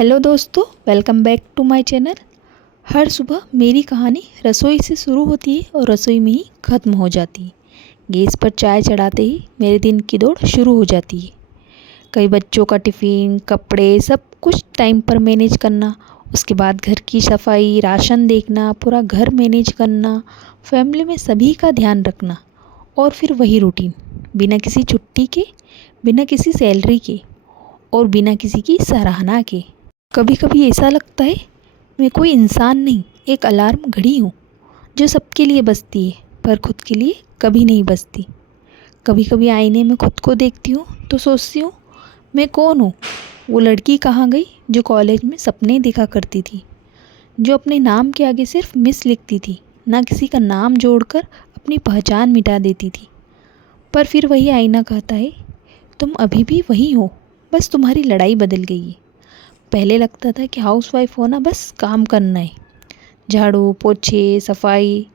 Hello दोस्तों, welcome back to my channel. हर सुबह मेरी कहानी रसोई से शुरू होती है और रसोई में ही ख़त्म हो जाती है। गैस पर चाय चढ़ाते ही मेरे दिन की दौड़ शुरू हो जाती है। कई बच्चों का टिफ़िन, कपड़े, सब कुछ टाइम पर मैनेज करना, उसके बाद घर की सफाई, राशन देखना, पूरा घर मैनेज करना, फैमिली में सभी का ध्यान रखना और फिर वही रूटीन, बिना किसी छुट्टी के, बिना किसी सैलरी के और बिना किसी की सराहना के। कभी कभी ऐसा लगता है मैं कोई इंसान नहीं, एक अलार्म घड़ी हूँ जो सबके लिए बजती है पर खुद के लिए कभी नहीं बजती। कभी कभी आईने में खुद को देखती हूँ तो सोचती हूँ मैं कौन हूँ। वो लड़की कहाँ गई जो कॉलेज में सपने देखा करती थी, जो अपने नाम के आगे सिर्फ मिस लिखती थी, ना किसी का नाम जोड़कर अपनी पहचान मिटा देती थी। पर फिर वही आईना कहता है तुम अभी भी वही हो, बस तुम्हारी लड़ाई बदल गई है। पहले लगता था कि हाउसवाइफ होना बस काम करना है, झाड़ू पोछे सफाई,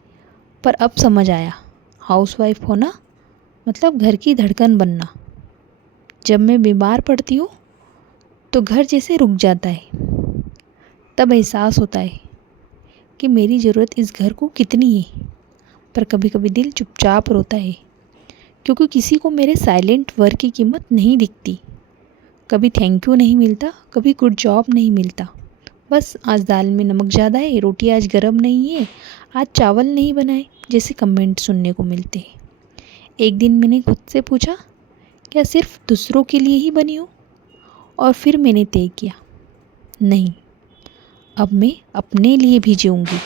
पर अब समझ आया हाउसवाइफ होना मतलब घर की धड़कन बनना। जब मैं बीमार पड़ती हूँ तो घर जैसे रुक जाता है। तब एहसास होता है कि मेरी ज़रूरत इस घर को कितनी है। पर कभी कभी दिल चुपचाप रोता है क्योंकि किसी को मेरे साइलेंट वर्क की कीमत नहीं दिखती। कभी थैंक यू नहीं मिलता, कभी गुड जॉब नहीं मिलता, बस आज दाल में नमक ज़्यादा है, रोटी आज गर्म नहीं है, आज चावल नहीं बनाए जैसे कमेंट सुनने को मिलते हैं। एक दिन मैंने खुद से पूछा क्या सिर्फ दूसरों के लिए ही बनी हूँ? और फिर मैंने तय किया नहीं, अब मैं अपने लिए भी जीऊँगी।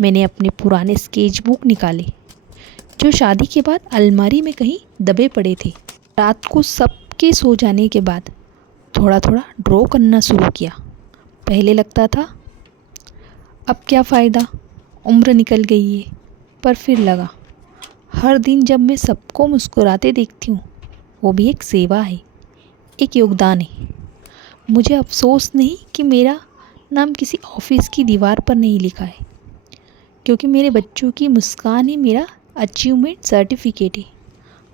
मैंने अपने पुराने स्केच बुक निकाले जो शादी के बाद अलमारी में कहीं दबे पड़े थे। रात को सबके सो जाने के बाद थोड़ा थोड़ा ड्रॉ करना शुरू किया। पहले लगता था अब क्या फ़ायदा, उम्र निकल गई है, पर फिर लगा हर दिन जब मैं सबको मुस्कुराते देखती हूँ वो भी एक सेवा है, एक योगदान है। मुझे अफसोस नहीं कि मेरा नाम किसी ऑफिस की दीवार पर नहीं लिखा है, क्योंकि मेरे बच्चों की मुस्कान ही मेरा अचीवमेंट सर्टिफिकेट है।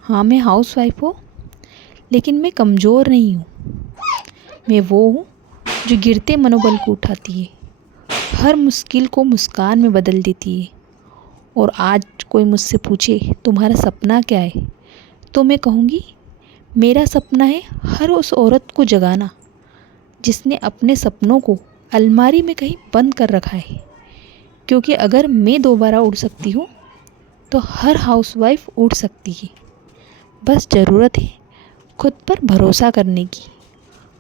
हाँ, मैं हाउसवाइफ हूँ लेकिन मैं कमज़ोर नहीं हूँ। मैं वो हूँ जो गिरते मनोबल को उठाती है, हर मुश्किल को मुस्कान में बदल देती है। और आज कोई मुझसे पूछे तुम्हारा सपना क्या है, तो मैं कहूँगी मेरा सपना है हर उस औरत को जगाना जिसने अपने सपनों को अलमारी में कहीं बंद कर रखा है। क्योंकि अगर मैं दोबारा उड़ सकती हूँ तो हर हाउसवाइफ उड़ सकती है। बस ज़रूरत है खुद पर भरोसा करने की।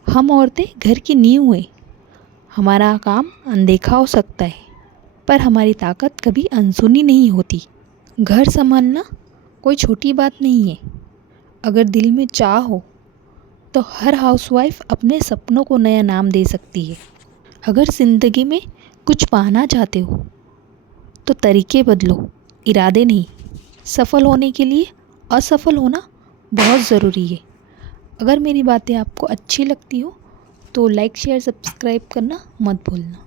हम औरतें घर की नींव हैं। हमारा काम अनदेखा हो सकता है पर हमारी ताकत कभी अनसुनी नहीं होती। घर संभालना कोई छोटी बात नहीं है। अगर दिल में चाह हो तो हर हाउसवाइफ अपने सपनों को नया नाम दे सकती है। अगर ज़िंदगी में कुछ पाना चाहते हो तो तरीके बदलो, इरादे नहीं। सफल होने के लिए असफल होना बहुत ज़रूरी है। अगर मेरी बातें आपको अच्छी लगती हो तो लाइक शेयर सब्सक्राइब करना मत भूलना।